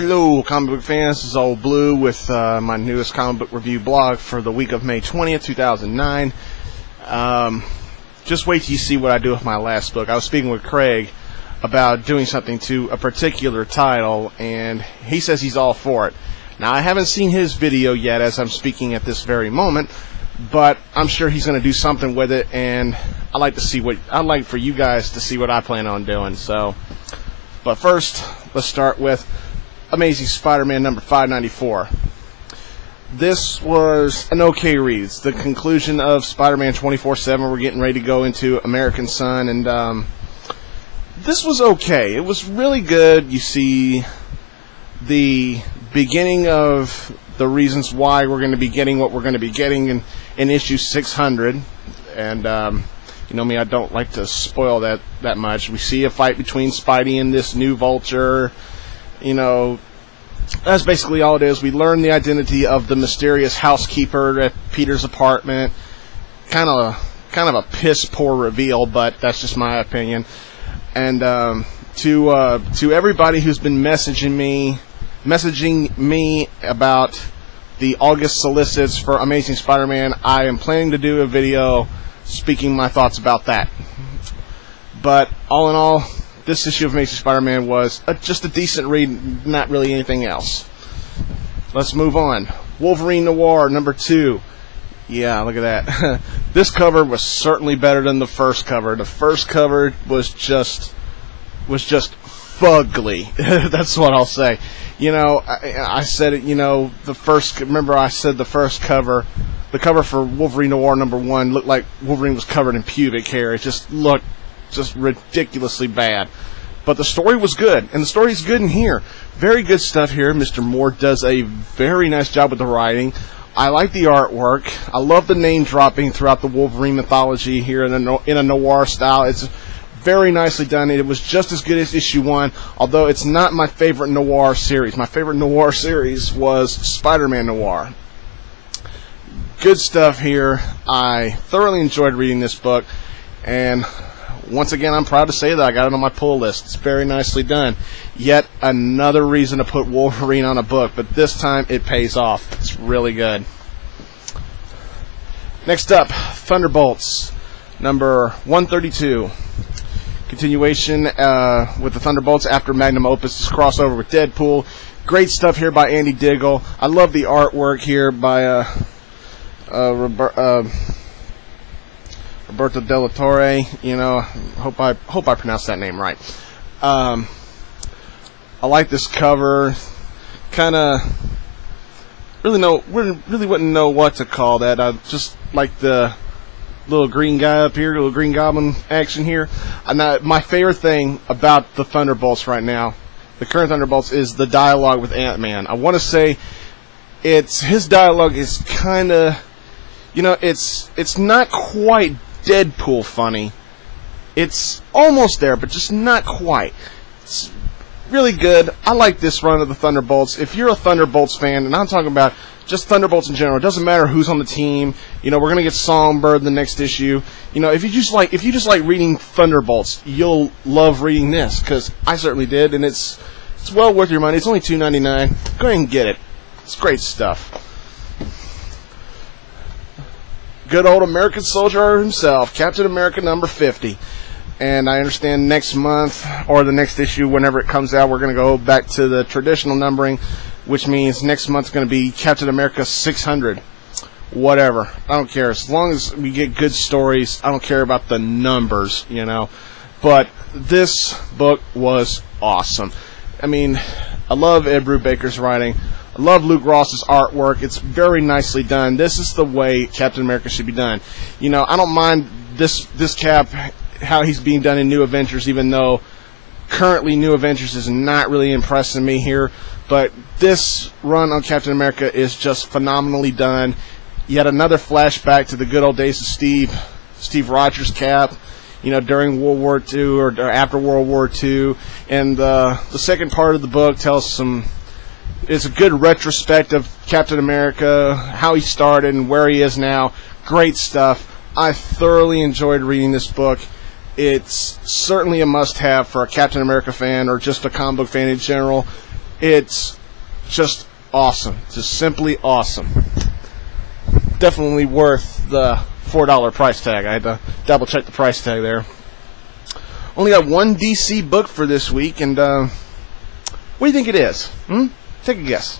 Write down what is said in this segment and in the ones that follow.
Hello comic book fans, this is Old Blue with my newest comic book review blog for the week of May 20th, 2009. Just wait till you see what I do with my last book. I was speaking with Craig about doing something to a particular title, and he says he's all for it. Now, I haven't seen his video yet as I'm speaking at this very moment, but I'm sure he's going to do something with it, and I'd like for you guys to see what I plan on doing. So, but first, let's start with Amazing Spider-Man number 594. This was an okay read. It's the conclusion of Spider-Man 24/7. We're getting ready to go into American Son, and this was okay. It was really good. You see the beginning of the reasons why we're going to be getting what we're going to be getting in issue 600, and you know me, I don't like to spoil that much. We see a fight between Spidey and this new Vulture. You know, that's basically all it is. We learn the identity of the mysterious housekeeper at Peter's apartment. Kind of a piss poor reveal, but that's just my opinion. And to everybody who's been messaging me about the August solicits for Amazing Spider-Man, I am planning to do a video speaking my thoughts about that. But all in all, this issue of Amazing Spider-Man was just a decent read, not really anything else. Let's move on. Wolverine NOIR number 2. Yeah, look at that. This cover was certainly better than the first cover. The first cover was just fugly. That's what I'll say. You know, I said it. You know, remember I said the first cover, the cover for Wolverine NOIR number 1 looked like Wolverine was covered in pubic hair. It just looked ridiculously bad. But the story was good, and the story's good in here. Very good stuff here. Mr. Moore does a very nice job with the writing. I like the artwork. I love the name dropping throughout the Wolverine mythology here in a noir style. It's very nicely done. It was just as good as issue 1, although it's not my favorite noir series. My favorite noir series was Spider-Man Noir. Good stuff here. I thoroughly enjoyed reading this book, and once again, I'm proud to say that I got it on my pull list. It's very nicely done. Yet another reason to put Wolverine on a book, but this time it pays off. It's really good. Next up, Thunderbolts, number 132. Continuation with the Thunderbolts after Magnum Opus' crossover with Deadpool. Great stuff here by Andy Diggle. I love the artwork here by Roberto Della Torre. You know, hope I pronounced that name right. I like this cover. Kinda really wouldn't know what to call that. I just like the little green guy up here, little Green Goblin action here. My favorite thing about the Thunderbolts right now, the current Thunderbolts, is the dialogue with Ant-Man. I want to say his dialogue is kind of, you know, it's not quite Deadpool funny. It's almost there, but just not quite. It's really good. I like this run of the Thunderbolts. If you're a Thunderbolts fan, and I'm talking about just Thunderbolts in general, it doesn't matter who's on the team. You know, we're gonna get Songbird the next issue. You know, if you just like reading Thunderbolts, you'll love reading this, because I certainly did, and it's well worth your money. It's only $2.99. Go ahead and get it. It's great stuff. Good old American soldier himself, Captain America number 50. And I understand next month, or the next issue, whenever it comes out, we're going to go back to the traditional numbering, which means next month's going to be Captain America 600. Whatever. I don't care. As long as we get good stories, I don't care about the numbers, you know. But this book was awesome. I mean, I love Ed Brubaker's writing. I love Luke Ross's artwork. It's very nicely done. This is the way Captain America should be done. You know, I don't mind this Cap, how he's being done in New Avengers, even though currently New Avengers is not really impressing me here. But this run on Captain America is just phenomenally done. Yet another flashback to the good old days of Steve Rogers Cap, you know, during World War II or after World War II. And the second part of the book tells it's a good retrospect of Captain America, how he started and where he is now. Great stuff. I thoroughly enjoyed reading this book. It's certainly a must-have for a Captain America fan or just a comic book fan in general. It's just awesome. Just simply awesome. Definitely worth the $4 price tag. I had to double check the price tag there. Only got one DC book for this week, and what do you think it is? Take a guess.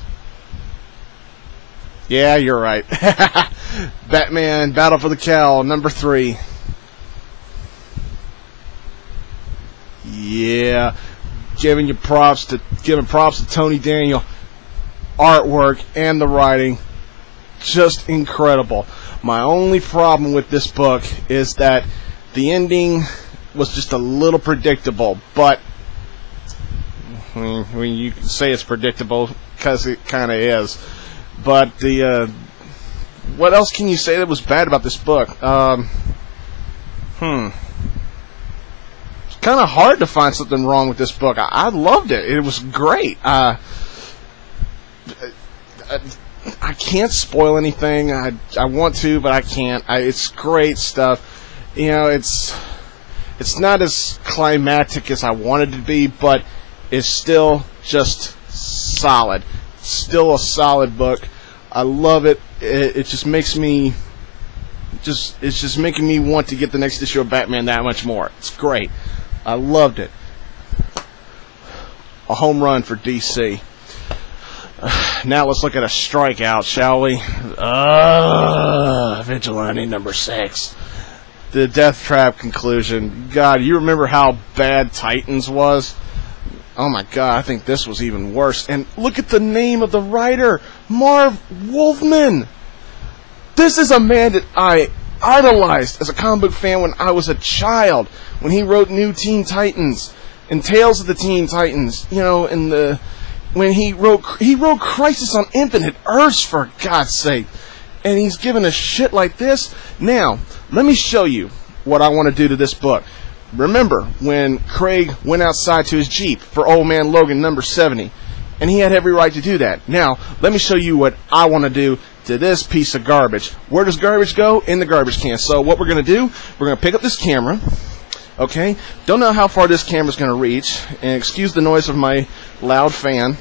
Yeah, you're right. Batman Battle for the Cowl, number 3. Yeah, giving props to Tony Daniel. Artwork and the writing, just incredible. My only problem with this book is that the ending was just a little predictable, but you can say it's predictable because it kind of is. But the what else can you say that was bad about this book? It's kind of hard to find something wrong with this book. I loved it. It was great. I can't spoil anything. I want to, but I can't. It's great stuff. You know, it's not as climactic as I wanted to be, but it's still just solid. Still a solid book. I love it. It just makes me it's just making me want to get the next issue of Batman that much more. It's great. I loved it. A home run for DC. Now let's look at a strikeout, shall we? Vigilante number 6. The Death Trap conclusion. God, you remember how bad Titans was? Oh my God, I think this was even worse. And look at the name of the writer, Marv Wolfman. This is a man that I idolized as a comic book fan when I was a child, when he wrote New Teen Titans and Tales of the Teen Titans, you know, and when he wrote Crisis on Infinite Earths, for God's sake. And he's given a shit like this. Now, let me show you what I want to do to this book. Remember when Craig went outside to his Jeep for Old Man Logan number 70, and he had every right to do that. Now, let me show you what I want to do to this piece of garbage. Where does garbage go? In the garbage can. So what we're going to do, we're going to pick up this camera. Okay, don't know how far this camera's going to reach, and excuse the noise of my loud fan.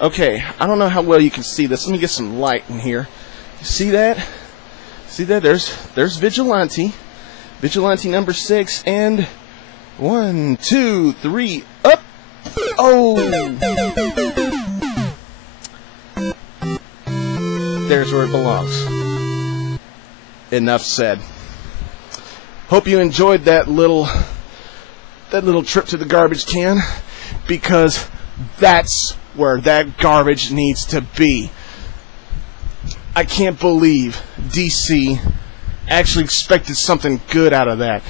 Okay, I don't know how well you can see this. Let me get some light in here. See that? See that? There's Vigilante. Vigilante number 6, and 1, 2, 3, up! Oh! There's where it belongs. Enough said. Hope you enjoyed that little trip to the garbage can, because that's where that garbage needs to be. I can't believe DC actually expected something good out of that.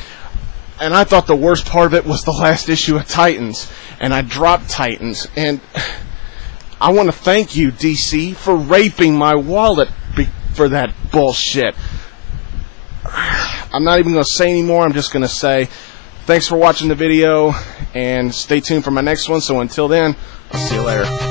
And I thought the worst part of it was the last issue of Titans. And I dropped Titans. And I want to thank you, DC, for raping my wallet for that bullshit. I'm not even going to say anymore. I'm just going to say thanks for watching the video. And stay tuned for my next one. So until then, I'll see you later.